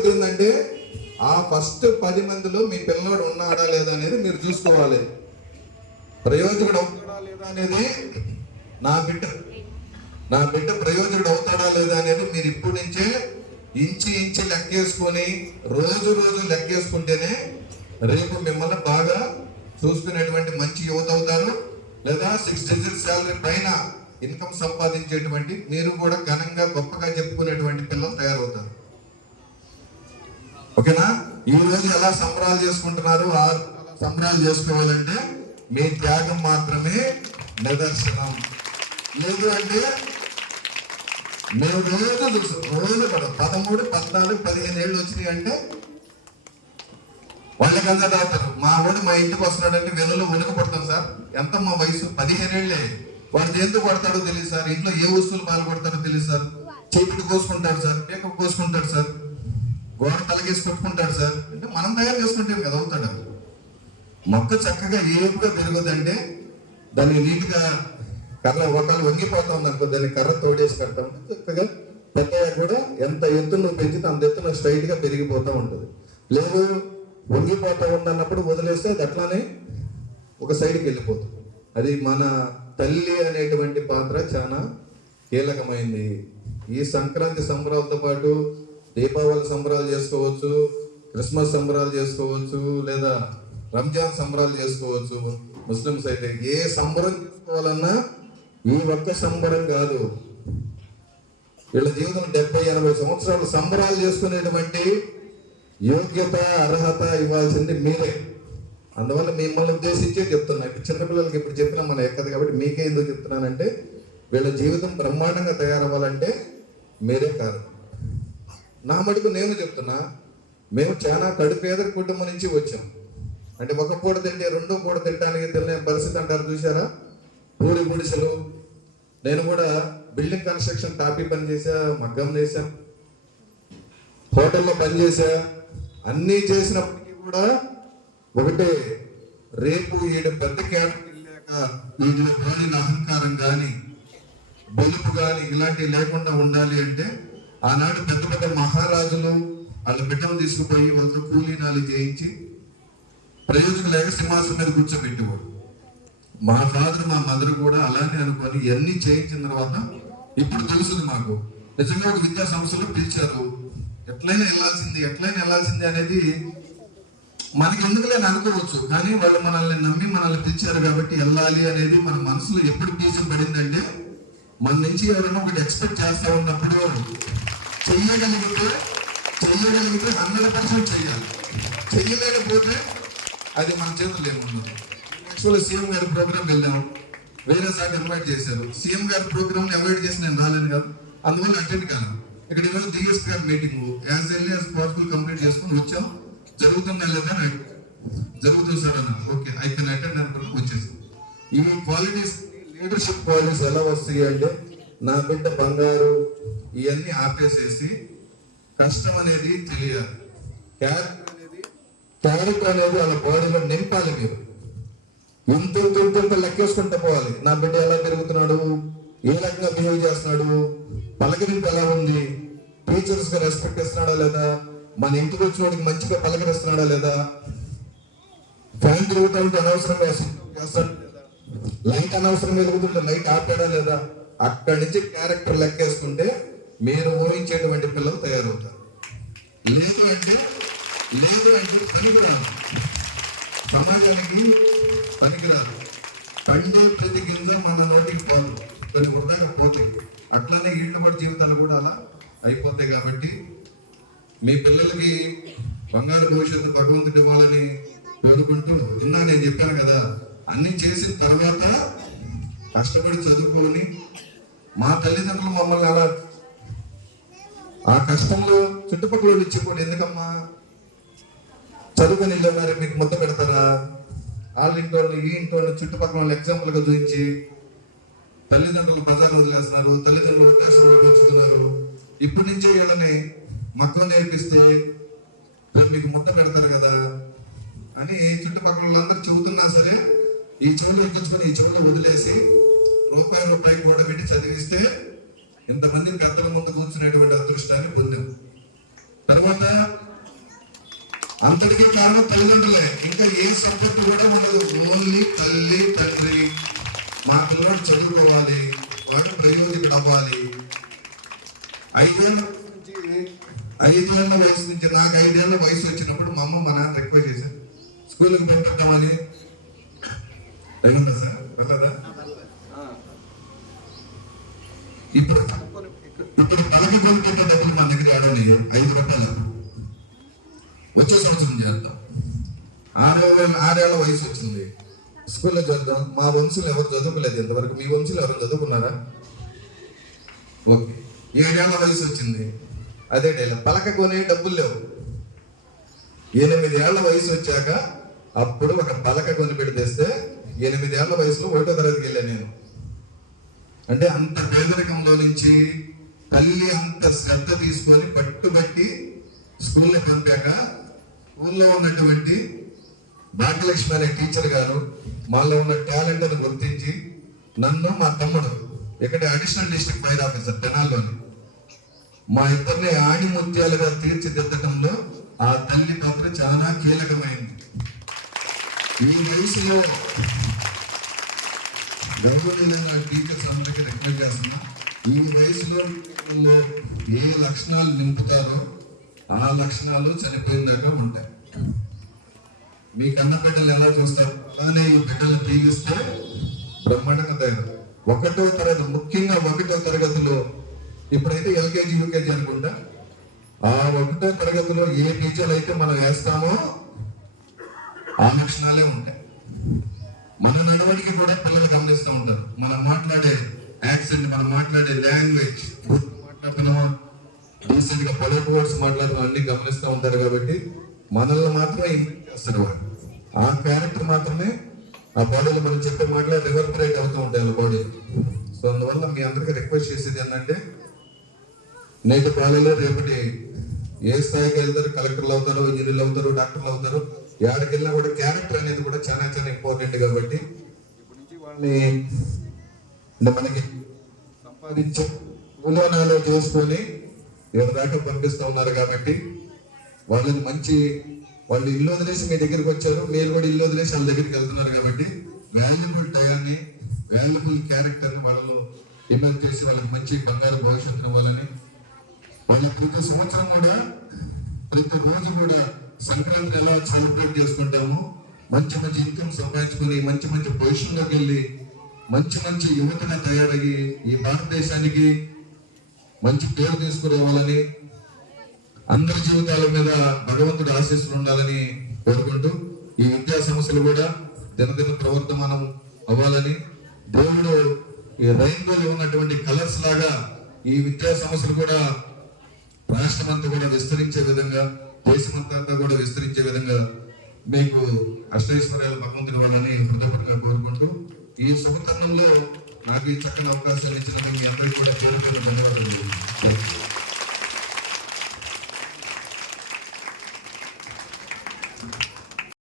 ఇంకొకటి ఏంటంటే ఆ ఫస్ట్ 10 మందిలో మీ పిల్లవాడు ఉన్నాడా లేదా అనేది మీరు చూసుకోవాలి. ప్రయోజకుడు అవుతాడా లేదా అనేది నా బిడ్డ ప్రయోజకుడు అవుతాడా లేదా అనేది మీరు ఇప్పటి నుంచే ఇంచి లెక్కేసుకొని రోజు లెక్కేసుకుంటేనే రేపు మిమ్మల్ని బాగా చూసుకునేటువంటి మంచి యువత అవుతారు. లేదా 6 డిజిట్ శాలరీ పైన ఇన్కమ్ సంపాదించేటువంటి మీరు కూడా ఘనంగా గొప్పగా చెప్పుకునేటువంటి పిల్లలు తయారవుతారు. ఓకేనా? ఈ రోజు ఎలా సంబరాలు చేసుకుంటున్నారు, ఆ సంబరాలు చేసుకోవాలంటే మీ త్యాగం మాత్రమే నిదర్శనం. లేదు అంటే మేము రోజు కూడా 13, 14, 15 ఏళ్ళు వచ్చినాయి అంటే వాళ్ళకంతా తాగుతారు. మా వాడు మా ఇంటికి వస్తున్నాడంటే వెనులో వణుకు పడతాం సార్. ఎంత మా వయసు 15 ఏళ్ళే. వాడు దేంతో కొడతాడో తెలియదు సార్. ఇంట్లో ఏ వస్తువులు పాలు కొడతాడో తెలియదు సార్. చేతికి కోసుకుంటాడు సార్, మేకప్ కోసుకుంటాడు సార్, గోడ తలగేసి పెట్టుకుంటాడు సార్. అంటే మనం తయారు చేసుకుంటాం కదా అవుతాడు. మొక్క చక్కగా ఏపుగా పెరుగుదంటే దాన్ని నీట్గా కర్ర ఒకళ్ళు వంగిపోతా ఉంది అనుకో, దాన్ని కర్ర తోడేసి కడతా ఉంటే చక్కగా పెద్దగా కూడా ఎంత ఎత్తును నువ్వు పెంచితే అంత ఎత్తున స్ట్రైట్ గా పెరిగిపోతూ ఉంటుంది. లేదు వంగిపోతా ఉందన్నప్పుడు వదిలేస్తే అది అట్లానే ఒక సైడ్కి వెళ్ళిపోతుంది. అది మన తల్లి అనేటువంటి పాత్ర చాలా కీలకమైంది. ఈ సంక్రాంతి సంబరాలతో పాటు దీపావళి సంబరాలు చేసుకోవచ్చు, క్రిస్మస్ సంబరాలు చేసుకోవచ్చు, లేదా రంజాన్ సంబరాలు చేసుకోవచ్చు. ముస్లిమ్స్ అయితే ఏ సంబరం చేసుకోవాలన్నా ఈ ఒక్క సంబరం కాదు, వీళ్ళ జీవితం 70-80 సంవత్సరాలు సంబరాలు చేసుకునేటువంటి యోగ్యత అర్హత ఇవ్వాల్సింది మీరే. అందువల్ల మిమ్మల్ని ఉద్దేశించే చెప్తున్నా. ఇప్పుడు చిన్నపిల్లలకి ఇప్పుడు చెప్పినా మనం ఎక్కదు కాబట్టి మీకే ఎందుకు చెప్తున్నానంటే వీళ్ళ జీవితం బ్రహ్మాండంగా తయారవ్వాలంటే మీరే కాదు. నా మటుకు నేను చెప్తున్నా, మేము చాలా కడుపేద కుటుంబం నుంచి వచ్చాం. అంటే ఒక పూట తింటే రెండో పూట తినడానికి తెలియని పరిస్థితి అంటారు చూసారా. పూడి గుడిసెలు. నేను కూడా బిల్డింగ్ కన్స్ట్రక్షన్ టాపీ పని చేశా, మగ్గం చేశా, హోటల్లో పని చేశా. అన్నీ చేసినప్పటికీ కూడా ఒకటే, రేపు ఈడు పెద్ద క్యాడర్ వెళ్ళాక వీటిలో పోలిన అహంకారం కానీ బలుపు కానీ ఇలాంటివి లేకుండా ఉండాలి అంటే ఆనాడు పెద్ద పెద్ద మహారాజులు వాళ్ళ బిడ్డలు తీసుకుపోయి వాళ్ళతో కూలీనాలు చేయించి ప్రయోజనం లేక సింహాసనం మీద కూర్చోబెట్టేవాడు. మా ఫాదర్ మా మదర్ కూడా అలానే అనుకొని ఇవన్నీ చేయించిన తర్వాత ఇప్పుడు తెలుస్తుంది మాకు. నిజంగా ఒక విద్యా సంస్థలు పిలిచారు, ఎట్లయినా వెళ్ళాల్సింది అనేది మనకి ఎందుకులేని అనుకోవచ్చు. కానీ వాళ్ళు మనల్ని నమ్మి మనల్ని పిలిచారు కాబట్టి వెళ్ళాలి అనేది మన మనసులో ఎప్పుడు బీజం పడిందంటే మన నుంచి ఎవరైనా ఒకటి ఎక్స్పెక్ట్ చేస్తా ఉన్నప్పుడు చెయ్యగలిగితే 100% చెయ్యాలి. చెయ్యలేకపోతే అది మన చేతులు ఏముండదు. యాక్చువల్గా సీఎం గారి ప్రోగ్రామ్ వెళ్ళాము, వేరే సార్ ఇన్వైట్ చేశారు. సీఎం గారి ప్రోగ్రామ్ని అవాయిడ్ చేసి నేను రాలేను కదా, అందువల్ల అటెండ్ కాను. ఇక్కడ ఈరోజు డిఎస్ గారి meeting as early as possible complete చేసుకుని వచ్చాం. జరుగుతుందా లేదా అని జరుగుతుంది సార్ అన్న. ఓకే, ఐ కెన్ అటెండ్ అనుకుని వచ్చేసాం. ఈ క్వాలిటీస్, లీడర్షిప్ క్వాలిటీస్ ఎలా వస్తాయి అంటే నా బిడ్డ బంగారు ఇవన్నీ ఆపేసేసి కష్టం అనేది తెలియాలి. క్యారెక్టర్ అనేది వాళ్ళ బాడీలో నింపాలి. మీరు ఇంత లెక్కేసుకుంటూ పోవాలి. నా బిడ్డ ఎలా పెరుగుతున్నాడు, ఏ రకంగా బిహేవ్ చేస్తున్నాడు, పలకరింపు ఎలా ఉంది, టీచర్స్ గా రెస్పెక్ట్ ఇస్తున్నాడా లేదా, మన ఇంటికి వచ్చినోడికి మంచిగా పలకరిస్తున్నాడా లేదా, ఫ్యాన్ తిరుగుతూ ఉంటే అనవసరంగా చేస్తాడు లేదా, లైట్ అనవసరం వెలుగుతుంటే లైట్ ఆపాడా లేదా. అక్కడి నుంచి క్యారెక్టర్ లెక్కేసుకుంటే మీరు ఊహించేటువంటి పిల్లలు తయారవుతారు. లేదు అంటే పనికిరాదు, సమాజానికి పనికిరాదు. పండే ప్రతి గింజ మన నోటికి పోదు, కొన్ని వృధాగా పోతాయి. అట్లానే ఈళ్ళబడి జీవితాలు కూడా అలా అయిపోతాయి. కాబట్టి మీ పిల్లలకి బంగారు భవిష్యత్తు భగవంతుడి ఇవ్వాలని కోరుకుంటూ, నేను చెప్పాను కదా, అన్ని చేసిన తర్వాత కష్టపడి చదువుకొని మా తల్లిదండ్రులు మమ్మల్ని అలా ఆ కష్టంలో చుట్టుపక్కల ఇచ్చిపోయి ఎందుకమ్మా చదువుకొని వెళ్ళారు మీకు ముద్ద పెడతారా, వాళ్ళ ఇంట్లో ఈ ఇంట్లో చుట్టుపక్కల వాళ్ళు ఎగ్జాంపుల్ గా చూపించి తల్లిదండ్రులు బజార్ వదిలేస్తున్నారు, తల్లిదండ్రులు వృద్ధాశ్రమంలో పెంచుతున్నారు. ఇప్పటి నుంచే వీళ్ళని మక్కువ నేర్పిస్తే మీకు ముద్ద పెడతారు కదా అని చుట్టుపక్కల వాళ్ళందరూ చెబుతున్నా సరే ఈ చెవులు ఎక్కించుకొని ఈ చెవులు వదిలేసి రూపాయి కూడా పెట్టి చదివిస్తే ఇంతమంది పెద్దల ముందు కూర్చునేటువంటి అదృష్టాన్ని పొందాం. తర్వాత అంతటికీ కారణం తల్లిదండ్రులే. ఇంకా ఏ సబ్జెక్టు కూడా ఉండదు. ఓన్లీ తల్లి తండ్రి. మా పిల్లడు చదువుకోవాలి, వాడు ప్రయోజకుడు అవ్వాలి. 5 ఏళ్ళ వయసు నుంచి నాకు 5 ఏళ్ళ వయసు వచ్చినప్పుడు మా అమ్మ మా నాన్న రిక్వెస్ట్ చేశారు, స్కూల్కి పంపిద్దామని. అయిందా సార్? పర్లేదా? ఇప్పుడు పలక కొనుక్కుంటే డబ్బులు మా దగ్గర ఆడని 5 రూపాయలు. వచ్చే సంవత్సరం చేద్దాం. 6 ఏళ్ళ వయసు వచ్చింది, స్కూల్లో చదువుతాం. మా వంశంలో ఎవరు చదువుకోలేదు ఇంతవరకు. మీ వంశంలో ఎవరు చదువుకున్నారా? ఓకే. 7 ఏళ్ళ వయసు వచ్చింది, అదే డైలా పలక కొనే డబ్బులు లేవు. 8 ఏళ్ల వయసు వచ్చాక అప్పుడు ఒక పలక కొని పెడితేస్తే 8 ఏళ్ల వయసులో 1వ తరగతికి వెళ్ళా నేను. అంటే అంత పేదరికంలో నుంచి తల్లి అంత శ్రద్ధ తీసుకొని పట్టుబట్టి స్కూల్లో పంపాక, స్కూల్లో ఉన్నటువంటి భాగ్యలక్ష్మి అనే టీచర్ గారు మాలో ఉన్న టాలెంట్ అని గుర్తించి నన్ను మా తమ్ముడు ఇక్కడ అడిషనల్ డిస్ట్రిక్ట్ ఫైర్ ఆఫీసర్ తెనాల్లోని మా ఇద్దరిని ఆణిముత్యాలుగా తీర్చిదిద్దటంలో ఆ తల్లి పాత్ర చాలా కీలకమైంది. ఈ వయసులో గౌరవనీయంగా టీచర్స్ అందరికీ రికమెండ్ చేస్తున్నా, ఈ వయసులో ఏ లక్షణాలు నింపుతారో ఆ లక్షణాలు చనిపోయిన దాకా ఉంటాయి. మీ కన్న బిడ్డలు ఎలా చూస్తారు అలానే ఈ బిడ్డలు దీవిస్తే బ్రహ్మాండంగా తయారు. 1వ తరగతి, ముఖ్యంగా 1వ తరగతిలో, ఇప్పుడైతే ఎల్కేజీ యూకేజీ అనుకుంటా, ఆ 1వ తరగతిలో ఏ టీచర్లు అయితే మనం వేస్తామో ఆ లక్షణాలే ఉంటాయి. మన నడవడికి కూడా పిల్లలు గమనిస్తూ ఉంటారు. మనం మాట్లాడే యాక్సెంట్, మనం మాట్లాడే లాంగ్వేజ్, మాట్లాడుతున్నామా డీసెంట్ గా పొలైట్ వర్డ్స్ మాట్లాడుతున్నాం అన్ని గమనిస్తూ ఉంటారు. కాబట్టి మనల్ని మాత్రమే ఇన్వైట్ చేస్తారు వాళ్ళు. ఆ క్యారెక్టర్ మాత్రమే ఆ బాడీలో మనం చెప్పే మాటలు రివర్బరేట్ అవుతూ ఉంటాయి వాళ్ళ బాడీ. సో అందువల్ల మీ అందరికీ రిక్వెస్ట్ చేసేది ఏంటంటే, నేటి బాలలో రేపటి ఏ స్థాయికి వెళ్తారు, కలెక్టర్లు అవుతారు, ఇంజనీర్లు అవుతారు, డాక్టర్లు అవుతారు, ఎక్కడికి వెళ్ళినా కూడా క్యారెక్టర్ అనేది కూడా చాలా చాలా ఇంపార్టెంట్. కాబట్టి ఇప్పటి నుంచి వాళ్ళని అంటే మనకి సంపాదించే మూలనాలు చేసుకొని ఎవరి దాకా పంపిస్తూ ఉన్నారు. కాబట్టి వాళ్ళని మంచి, వాళ్ళు ఇల్లు వదిలేసి మీ దగ్గరికి వచ్చారు, మీరు కూడా ఇల్లు వదిలేసి వాళ్ళ దగ్గరికి వెళ్తున్నారు. కాబట్టి వాల్యుబుల్ టయాన్ని, వాల్యుబుల్ క్యారెక్టర్ని వాళ్ళు ఇన్వెస్ట్ చేసి వాళ్ళకి మంచి బంగారు భవిష్యత్తును ఇవ్వాలని, వాళ్ళ ప్రతి సంవత్సరం కూడా ప్రతి రోజు కూడా సంక్రాంతి ఎలా సెలబ్రేట్ చేసుకుంటాము, మంచి మంచి ఇన్కమ్ సంపాదించుకొని మంచి మంచి పొజిషన్లోకి వెళ్ళి మంచి మంచి యువతగా తయారయ్యి ఈ భారతదేశానికి మంచి పేరు తీసుకురావాలని, అందరి జీవితాల మీద భగవంతుడి ఆశీస్సులు ఉండాలని కోరుకుంటూ, ఈ విద్యా సమస్యలు కూడా దినదిన ప్రవర్తమానం అవ్వాలని, దేవుడు ఈ రైన్బోలో ఉన్నటువంటి కలర్స్ లాగా ఈ విద్యా సమస్యలు కూడా రాష్ట్రమంతా కూడా విస్తరించే విధంగా, దేశమంతా కూడా విస్తరించే విధంగా మీకు అష్టైశ్వర్యాలు భగవంతుని వాళ్ళని హృదయపూర్వకంగా కోరుకుంటూ, ఈ శుభతరుణంలో నాకు ఈ చక్కని అవకాశాలు ఇచ్చిన మీ అందరికీ కూడా పేరు ధన్యవాదాలు.